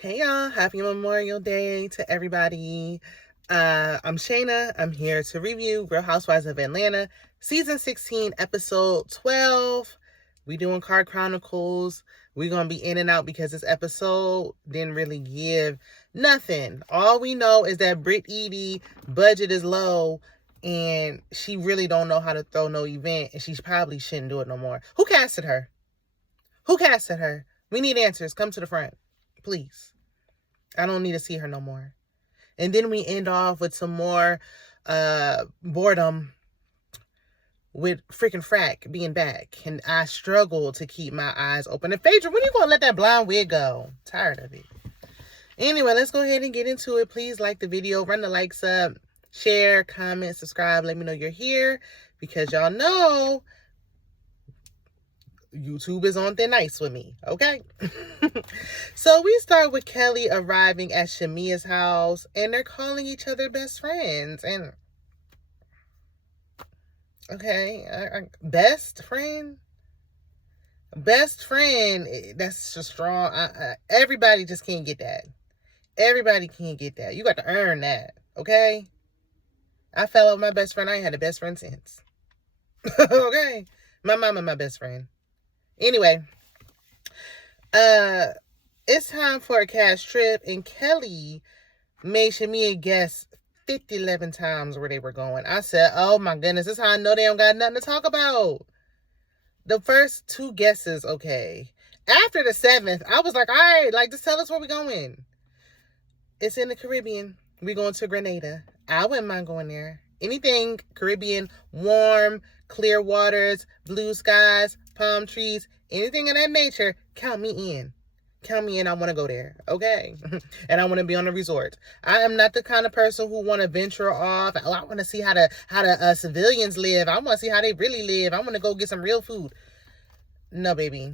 Hey y'all, happy Memorial Day to everybody. I'm Shayna. I'm here to review Real Housewives of Atlanta, season 16, episode 12. We doing Card Chronicles. We're going to be in and out because this episode didn't really give nothing. All we know is that Brit Edie budget is low and she really don't know how to throw no event, and she probably shouldn't do it no more. Who casted her? Who casted her? We need answers. Come to the front, please. I don't need to see her no more. And then we end off with some more boredom with freaking Frack being back. And I struggle to keep my eyes open. And Phaedra, when are you going to let that blonde wig go? I'm tired of it. Anyway, let's go ahead and get into it. Please like the video. Run the likes up. Share, comment, subscribe. Let me know you're here. Because y'all know YouTube is on thin ice with me, okay? So we start with Kelly arriving at Shamia's house, and they're calling each other best friends. And okay, best friend, that's just strong. Everybody just can't get that. Everybody can't get that. You got to earn that, okay? I fell with my best friend. I ain't had a best friend since. Okay, my mama, my best friend. Anyway, it's time for a cash trip, and Kelly made Shamia guess 11 times where they were going. I said, oh my goodness, this is how I know they don't got nothing to talk about. The first 2 guesses, okay. After the 7th, I was like, all right, like, just tell us where we're going. It's in the Caribbean. We're going to Grenada. I wouldn't mind going there. Anything Caribbean, warm, clear waters, blue skies, palm trees, anything of that nature, count me in. Count me in. I want to go there, okay? And I want to be on a resort. I am not the kind of person who want to venture off. I want to see how the civilians live. I want to see how they really live. I want to go get some real food. No, baby.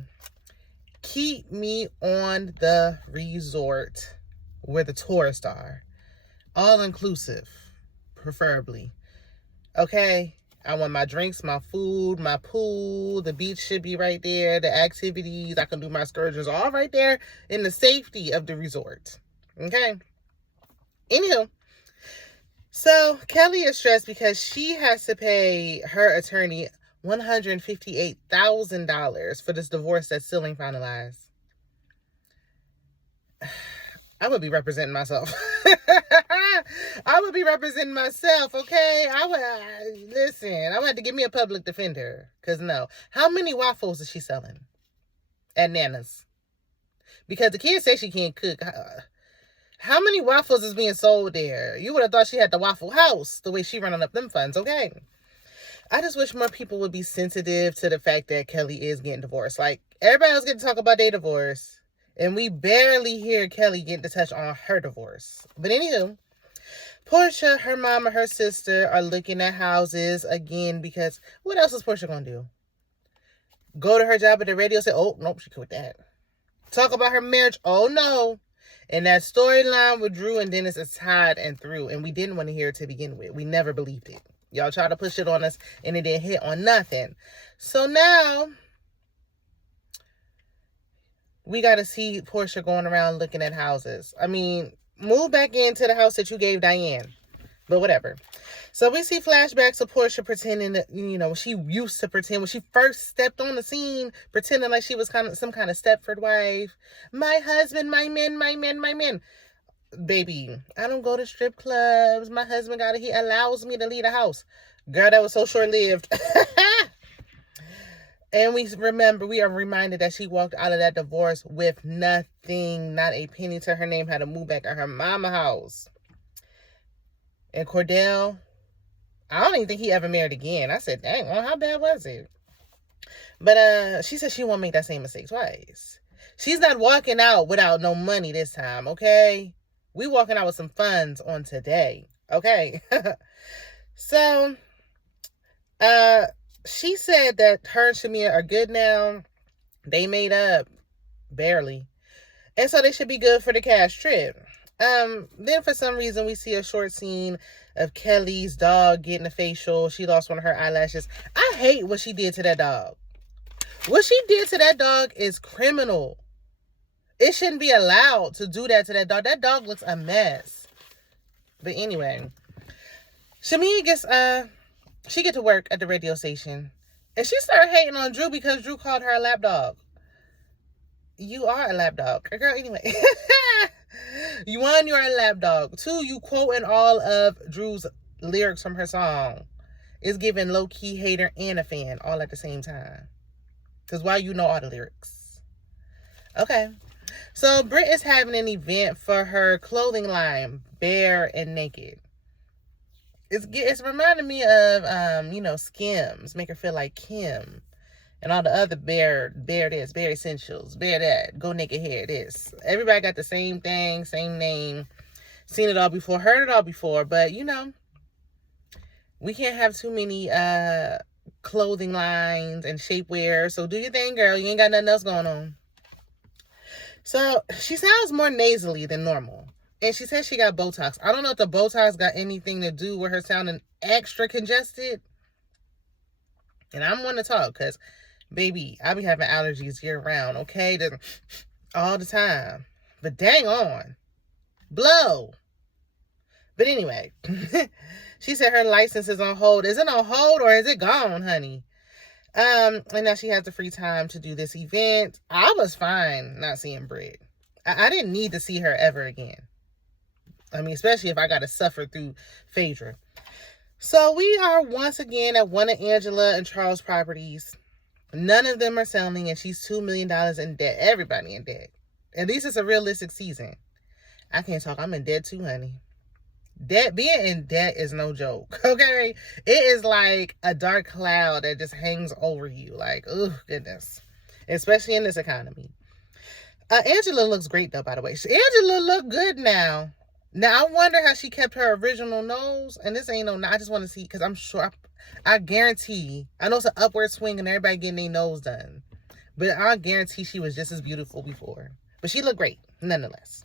Keep me on the resort where the tourists are. All inclusive, preferably. Okay? I want my drinks, my food, my pool. The beach should be right there. The activities, I can do my excursions, all right there in the safety of the resort. Okay? Anywho, so Kelly is stressed because she has to pay her attorney $158,000 for this divorce that's still ain't finalized. I would be representing myself. I would be representing myself, okay? Listen, I would have to give me a public defender. Because no. How many waffles is she selling at Nana's? Because the kids say she can't cook. How many waffles is being sold there? You would have thought she had the Waffle House, the way she running up them funds, okay? I just wish more people would be sensitive to the fact that Kelly is getting divorced. Like, everybody else get to talk about their divorce. And we barely hear Kelly getting to touch on her divorce. But anywho, Portia, her mom, and her sister are looking at houses again because what else is Portia going to do? Go to her job at the radio, say, oh, nope, she quit that. Talk about her marriage, oh, no. And that storyline with Drew and Dennis is tied and through, and we didn't want to hear it to begin with. We never believed it. Y'all tried to push it on us, and it didn't hit on nothing. So now we got to see Portia going around looking at houses. I mean, move back into the house that you gave Diane. But whatever. So we see flashbacks of Portia pretending that, she used to pretend when she first stepped on the scene, pretending like she was some kind of Stepford wife. My husband, my men, my men, my men. Baby, I don't go to strip clubs. My husband he allows me to leave the house. Girl, that was so short-lived. And we are reminded that she walked out of that divorce with nothing, not a penny to her name, had to move back at her mama house. And Cordell, I don't even think he ever married again. I said, dang, well, how bad was it? But she said she won't make that same mistake twice. She's not walking out without no money this time, okay? We walking out with some funds on today, okay? So, she said that her and Shamia are good now. They made up, barely. And so they should be good for the cash trip. Then for some reason we see a short scene of Kelly's dog getting a facial. She lost one of her eyelashes. I hate what she did to that dog. What she did to that dog is criminal. It shouldn't be allowed to do that to that dog. That dog looks a mess. But anyway, Shamia gets she get to work at the radio station, and she started hating on Drew because Drew called her a lap dog. You are a lap dog, girl. Anyway, one, you're a lap dog. Two, you quoting all of Drew's lyrics from her song. It's giving low key hater and a fan all at the same time. Cause why you know all the lyrics? Okay. So Brit is having an event for her clothing line, Bare and Naked. It's reminding me of Skims, make her feel like Kim, and all the other Bare this, Bare Essentials, Bare that, Go Naked Hair this. Everybody got the same thing, same name. Seen it all before, heard it all before, but we can't have too many clothing lines and shapewear. So do your thing, girl. You ain't got nothing else going on. So she sounds more nasally than normal. And she says she got Botox. I don't know if the Botox got anything to do with her sounding extra congested. And I'm going to talk because, baby, I be having allergies year round, okay? All the time. But dang on. Blow. But anyway, she said her license is on hold. Is it on hold or is it gone, honey? And now she has the free time to do this event. I was fine not seeing Brit. I didn't need to see her ever again. I mean, especially if I got to suffer through Phaedra. So we are once again at one of Angela and Charles' properties. None of them are selling, and she's $2 million in debt. Everybody in debt. At least it's a realistic season. I can't talk. I'm in debt too, honey. Being in debt is no joke, okay? It is like a dark cloud that just hangs over you. Like, oh, goodness. Especially in this economy. Angela looks great, though, by the way. Angela look good now. Now, I wonder how she kept her original nose. And this ain't I just want to see, because I'm sure, I guarantee, I know it's an upward swing and everybody getting their nose done. But I guarantee she was just as beautiful before. But she looked great, nonetheless.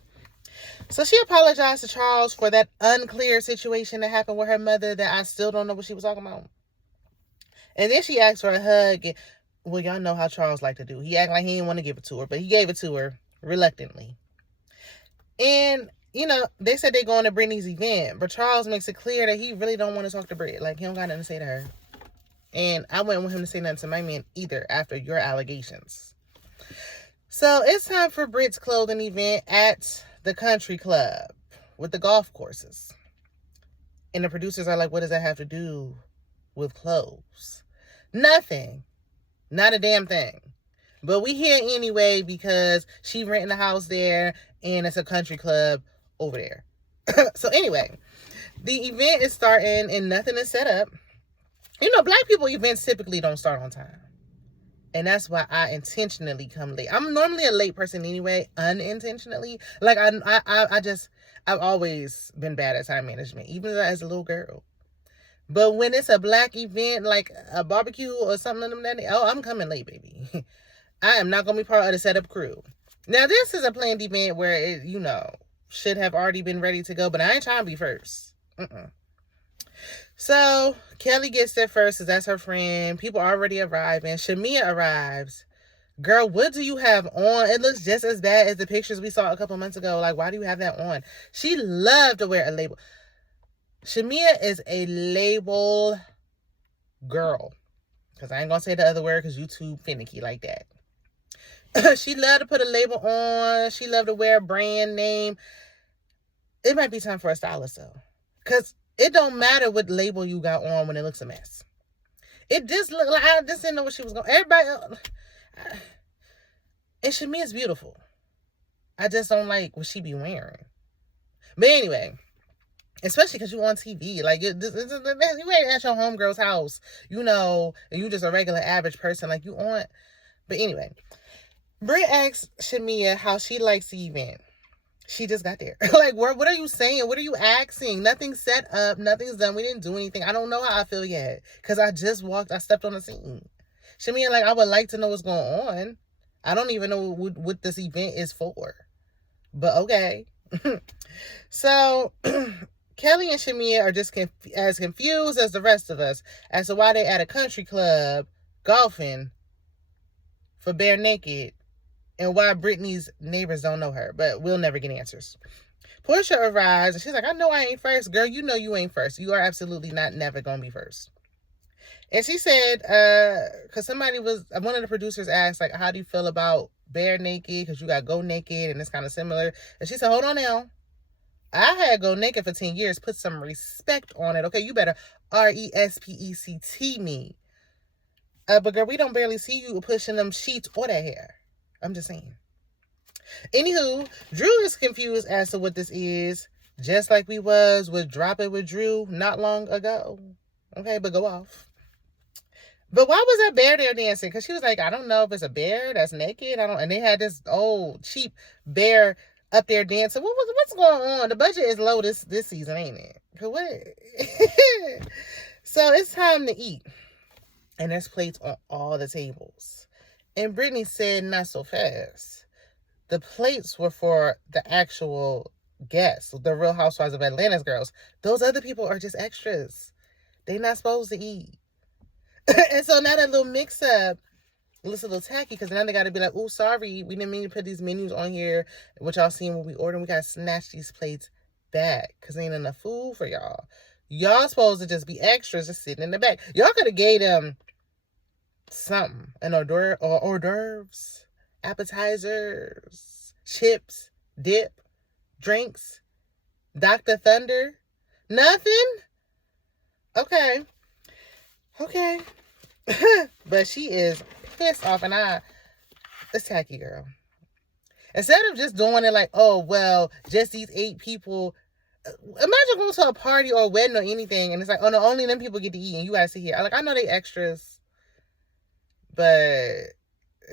So she apologized to Charles for that unclear situation that happened with her mother that I still don't know what she was talking about. And then she asked for a hug. Well, y'all know how Charles liked to do. He acted like he didn't want to give it to her, but he gave it to her reluctantly. And they said they're going to Brittany's event, but Charles makes it clear that he really don't want to talk to Brit. Like, he don't got nothing to say to her. And I wouldn't want him to say nothing to my man either after your allegations. So it's time for Brit's clothing event at the country club with the golf courses. And the producers are like, what does that have to do with clothes? Nothing. Not a damn thing. But we here anyway because she renting a house there and it's a country club over there. So anyway, the event is starting and nothing is set up. Black people events typically don't start on time. And that's why I intentionally come late. I'm normally a late person anyway, unintentionally. Like I've always been bad at time management, even as a little girl. But when it's a black event, like a barbecue or something, I'm coming late, baby. I am not going to be part of the setup crew. Now, this is a planned event where it, should have already been ready to go, but I ain't trying to be first. So, Kelly gets there first because that's her friend. People already arriving. Shamia arrives. Girl, what do you have on? It looks just as bad as the pictures we saw a couple months ago. Like, why do you have that on? She loved to wear a label. Shamia is a label girl. Because I ain't going to say the other word because you too finicky like that. She loved to put a label on. She loved to wear a brand name. It might be time for a stylist, though. Because it don't matter what label you got on when it looks a mess. It just looked like, I just didn't know what she was going. Everybody else. And Shamia's beautiful. I just don't like what she be wearing. But anyway, especially because you on TV. Like, you ain't at your homegirl's house, and you just a regular average person. Like, you on. But anyway, Brit asks Shamia how she likes the event. She just got there. Like, what are you saying? What are you asking? Nothing's set up. Nothing's done. We didn't do anything. I don't know how I feel yet. Because I stepped on the scene. Shamia, like, I would like to know what's going on. I don't even know what this event is for. But okay. So, Kelly and Shamia are just as confused as the rest of us as to why they at a country club golfing for bare naked and why Brittany's neighbors don't know her, but we'll never get answers. Portia arrives, and she's like, I know I ain't first. Girl, you know you ain't first. You are absolutely not never going to be first. And she said, because one of the producers asked, like, how do you feel about bare naked? Because you got go naked, and it's kind of similar. And she said, hold on now. I had go naked for 10 years. Put some respect on it. Okay, you better RESPECT me. But girl, we don't barely see you pushing them sheets or that hair. I'm just saying. Anywho, Drew is confused as to what this is, just like we was with Drop It with Drew not long ago. Okay, but go off. But why was that bear there dancing? Because she was like, I don't know if it's a bear that's naked. And they had this old cheap bear up there dancing. What's going on? The budget is low this season, ain't it? What? So it's time to eat. And there's plates on all the tables. And Brittany said, not so fast. The plates were for the actual guests, the Real Housewives of Atlanta's girls. Those other people are just extras. They're not supposed to eat. And so now that little mix-up looks a little tacky, because now they got to be like, oh, sorry, we didn't mean to put these menus on here, which y'all seen when we ordered. We got to snatch these plates back because there ain't enough food for y'all. Y'all supposed to just be extras just sitting in the back. Y'all could have gave them something, an hors d'oeuvres, appetizers, chips, dip, drinks, Dr. Thunder, nothing? Okay. But she is pissed off, and it's tacky, girl. Instead of just doing it like, oh, well, just these 8 people. Imagine going to a party or a wedding or anything, and it's like, oh, no, only them people get to eat, and you gotta sit here. I know they extras, but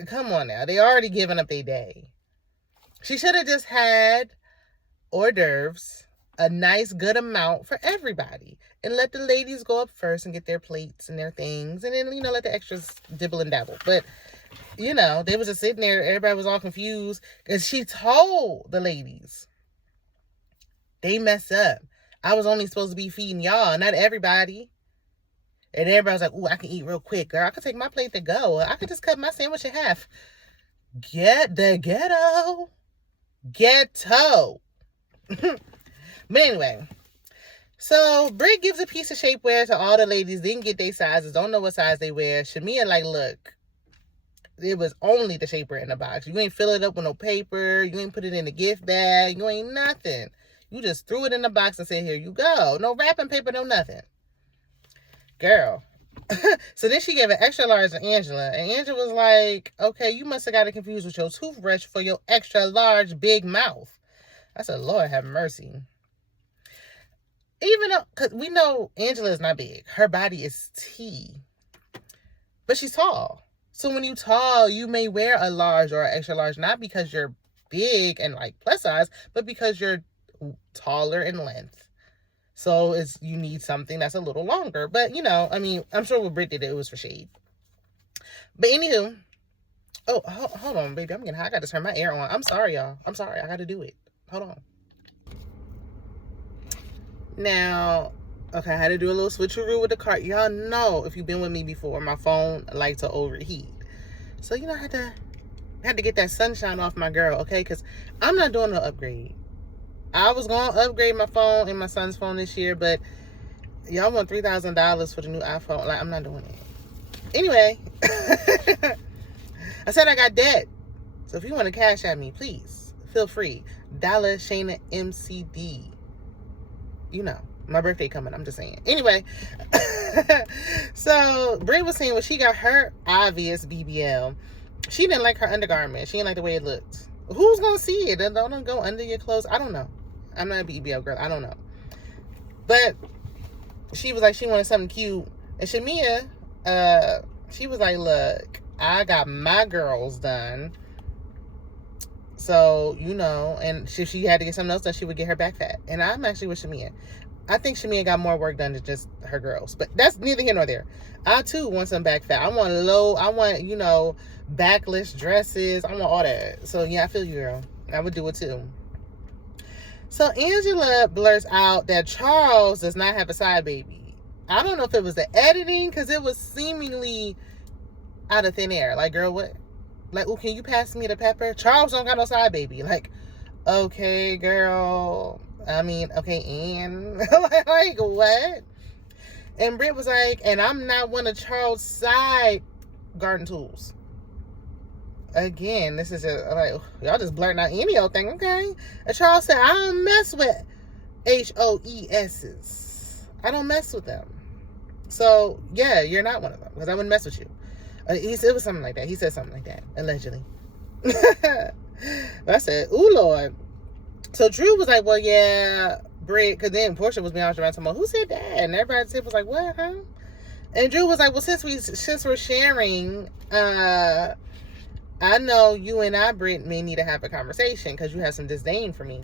come on now. They already given up their day. She should have just had hors d'oeuvres, a nice, good amount for everybody, and let the ladies go up first and get their plates and their things, and then, let the extras dibble and dabble. But, they was just sitting there. Everybody was all confused because she told the ladies, they messed up. I was only supposed to be feeding y'all, not everybody. And everybody was like, ooh, I can eat real quick, girl. I could take my plate to go. I could just cut my sandwich in half. Get the ghetto. But anyway, so Brit gives a piece of shapewear to all the ladies. Didn't get their sizes. Don't know what size they wear. Shamia like, look, it was only the shapewear in the box. You ain't fill it up with no paper. You ain't put it in the gift bag. You ain't nothing. You just threw it in the box and said, here you go. No wrapping paper, no nothing. Girl. So then she gave an extra large to Angela. And Angela was like, okay, you must have got it confused with your toothbrush for your extra large big mouth. I said, Lord have mercy. Even though, because we know Angela is not big. Her body is T. But she's tall. So when you're tall, you may wear a large or an extra large, not because you're big and like plus size, but because you're taller in length. So you need something that's a little longer. But, I'm sure what Brit did, it was for shade. But anywho, oh, hold on, baby. I'm getting hot. I got to turn my air on. I'm sorry, y'all. I'm sorry. I got to do it. Hold on. Now, okay, I had to do a little switcheroo with the cart. Y'all know, if you've been with me before, my phone likes to overheat. So, I had to get that sunshine off my girl, okay? Because I'm not doing no upgrade. I was going to upgrade my phone and my son's phone this year, but y'all want $3,000 for the new iPhone. Like, I'm not doing it. Anyway, I said I got debt. So if you want to cash at me, please, feel free. Shana MCD. My birthday coming. I'm just saying. Anyway, so Brit was saying when she got her obvious BBL, she didn't like her undergarment. She didn't like the way it looked. Who's going to see it? Don't go under your clothes. I don't know. I'm not a BBL girl. I don't know. But she was like, she wanted something cute. And Shamia, she was like, look, I got my girls done. So, and if she had to get something else done, she would get her back fat. And I'm actually with Shamia. I think Shamia got more work done than just her girls. But that's neither here nor there. I, too, want some back fat. I want backless dresses. I want all that. So, yeah, I feel you, girl. I would do it, too. So, Angela blurts out that Charles does not have a side baby. I don't know if it was the editing, because it was seemingly out of thin air. Like, girl, what? Like, oh, can you pass me the pepper? Charles don't got no side baby. Like, okay, girl. I mean, okay, and like what? And Brit was like, and I'm not one of Charles' side garden tools. Again, this is just like, y'all just blurting out any old thing, okay? And Charles said, I don't mess with HOESs. I don't mess with them. So, yeah, you're not one of them, because I wouldn't mess with you. It was something like that. He said something like that, allegedly. I said, ooh, Lord. So Drew was like, well, yeah, Brit, because then Portia was being honest around tomorrow. Who said that? And everybody at the table was like, what, huh? And Drew was like, well, since we're sharing, I know you and I, Brit, may need to have a conversation because you have some disdain for me.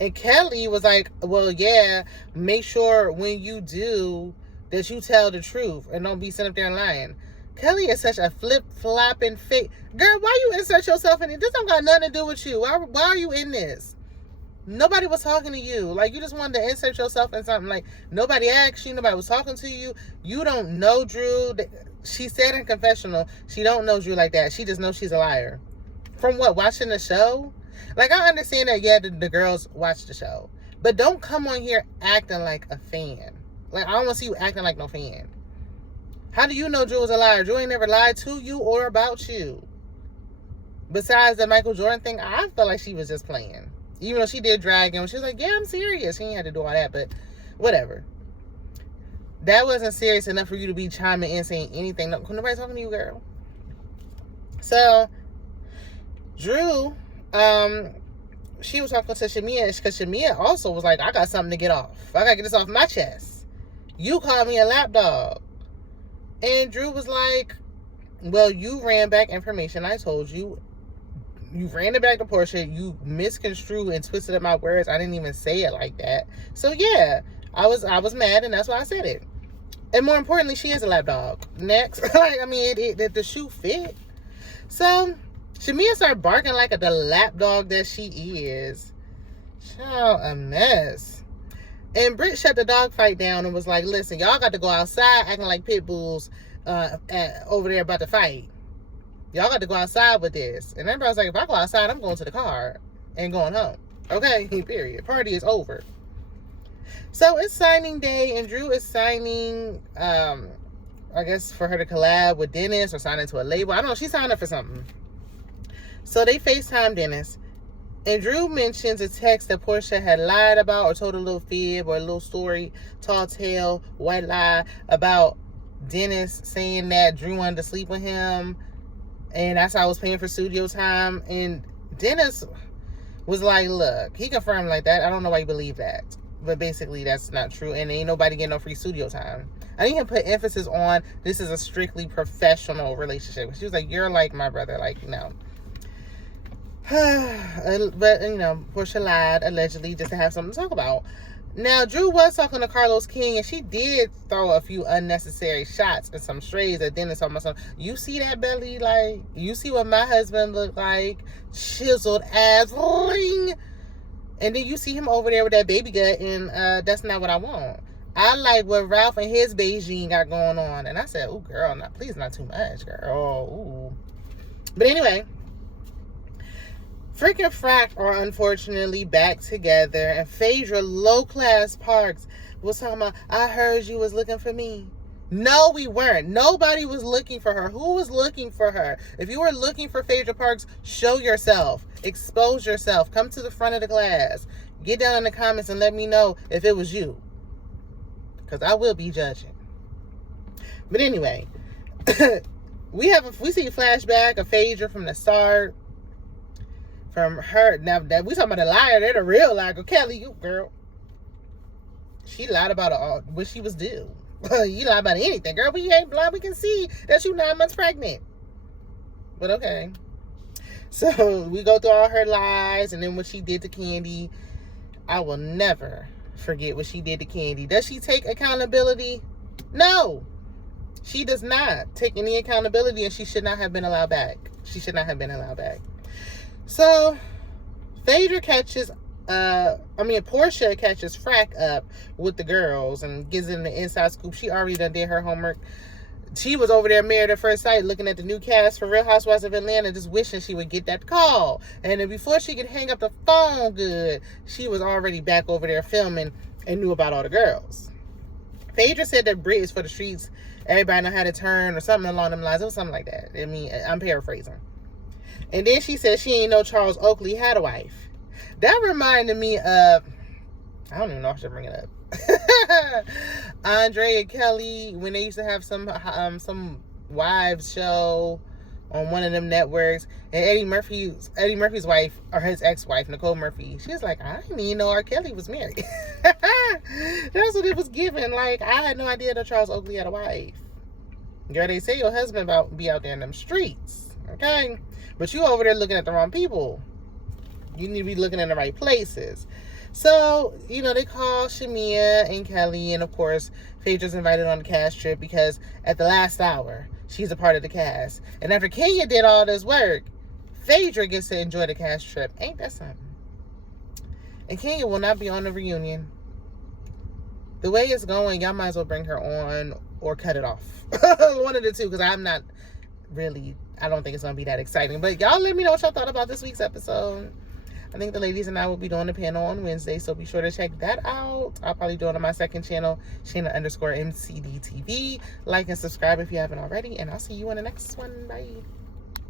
And Kelly was like, well, yeah, make sure when you do that you tell the truth and don't be sitting up there and lying. Kelly is such a flip-flopping fake. Girl, why you insert yourself in it? This don't got nothing to do with you. Why are you in this? Nobody was talking to you. Like, you just wanted to insert yourself in something. Like, nobody asked you. Nobody was talking to you. You don't know Drew. She said in confessional, she don't know Drew like that. She just knows she's a liar. From what? Watching the show? Like, I understand that, yeah, the girls watch the show. But don't come on here acting like a fan. Like, I don't want to see you acting like no fan. How do you know Drew was a liar? Drew ain't never lied to you or about you. Besides the Michael Jordan thing, I felt like she was just playing. Even though she did drag him. She was like, yeah, I'm serious. She ain't had to do all that, but whatever. That wasn't serious enough for you to be chiming in saying anything. Nobody's talking to you, girl. So, Drew, she was talking to Shamia because Shamia also was like, I got something to get off. I got to get this off my chest. You called me a lapdog. And Drew was like, well, you ran back information I told you. You ran it back to Portia. You misconstrued and twisted up my words. I didn't even say it like that. So, yeah, I was mad, and that's why I said it. And more importantly, she is a lapdog. Next. Like, I mean, the shoe fit. So, Shamia started barking like the lapdog that she is. Child, a mess. And Brit shut the dog fight down and was like, listen, y'all got to go outside acting like pit bulls over there about to fight. Y'all got to go outside with this. And everybody was like, if I go outside, I'm going to the car and going home. Okay, period. Party is over. So it's signing day, and Drew is signing, I guess, for her to collab with Dennis or sign into a label. I don't know. She signed up for something. So they FaceTime Dennis. And Drew mentions a text that Portia had lied about or told a little fib or a little story, tall tale, white lie about Dennis saying that Drew wanted to sleep with him. And that's how I was paying for studio time. And Dennis was like, look, he confirmed like that. I don't know why you believe that. But basically, that's not true. And ain't nobody getting no free studio time. I didn't even put emphasis on this is a strictly professional relationship. She was like, you're like my brother. Like, no. But, you know, Portia lied, allegedly, just to have something to talk about. Now, Drew was talking to Carlos King, and she did throw a few unnecessary shots and some strays at Dennis. Talking about something. You see that belly? Like, you see what my husband looked like? Chiseled ass. Ring. And then you see him over there with that baby gut, and that's not what I want. I like what Ralph and his Beijing got going on. And I said, oh, girl, please not too much, girl. Ooh. But anyway, Frick and Frack are unfortunately back together, and Phaedra low-class Parks was talking about, I heard you was looking for me. No, we weren't. Nobody was looking for her. Who was looking for her? If you were looking for Phaedra Parks, show yourself. Expose yourself. Come to the front of the class. Get down in the comments and let me know if it was you. Because I will be judging. But anyway, we see a flashback of Phaedra from the start. From her. Now, that we talking about the liar, they're the real liar. Kelly, you girl. She lied about what she was due. You lie about anything, girl. We ain't blind. We can see that you 9 months pregnant. But okay. So we go through all her lies, and then what she did to Candy. I will never forget what she did to Candy. Does she take accountability? No. She does not take any accountability, and she should not have been allowed back. She should not have been allowed back. So Phaedra catches Portia catches Frack up with the girls and gives them the inside scoop. She already done did her homework. she was over there married at first sight, looking at the new cast for Real Housewives of Atlanta, just wishing she would get that call. And then before she could hang up the phone good, she was already back over there filming and knew about all the girls. Phaedra said that Brit is for the streets. Everybody know how to turn or something along them lines. It was something like that. I mean, I'm paraphrasing. And then she said she ain't know Charles Oakley had a wife. That reminded me of, I don't even know if I should bring it up. Andre and Kelly, when they used to have some wives show on one of them networks, and Eddie Murphy's wife, or his ex-wife, Nicole Murphy, she was like, I didn't even know R. Kelly was married. That's what it was given. Like, I had no idea that Charles Oakley had a wife. Girl, they say your husband about to be out there in them streets, okay? But you over there looking at the wrong people. You need to be looking in the right places. So, they call Shamia and Kelly, and of course, Phaedra's invited on the cast trip because at the last hour, she's a part of the cast. And after Kenya did all this work, Phaedra gets to enjoy the cast trip. Ain't that something? And Kenya will not be on the reunion. The way it's going, y'all might as well bring her on or cut it off. One of the two, because I don't think it's going to be that exciting. But y'all let me know what y'all thought about this week's episode. I think the ladies and I will be doing the panel on Wednesday, so be sure to check that out. I'll probably do it on my second channel, Shayna_MCDTV. Like and subscribe if you haven't already, and I'll see you on the next one. Bye.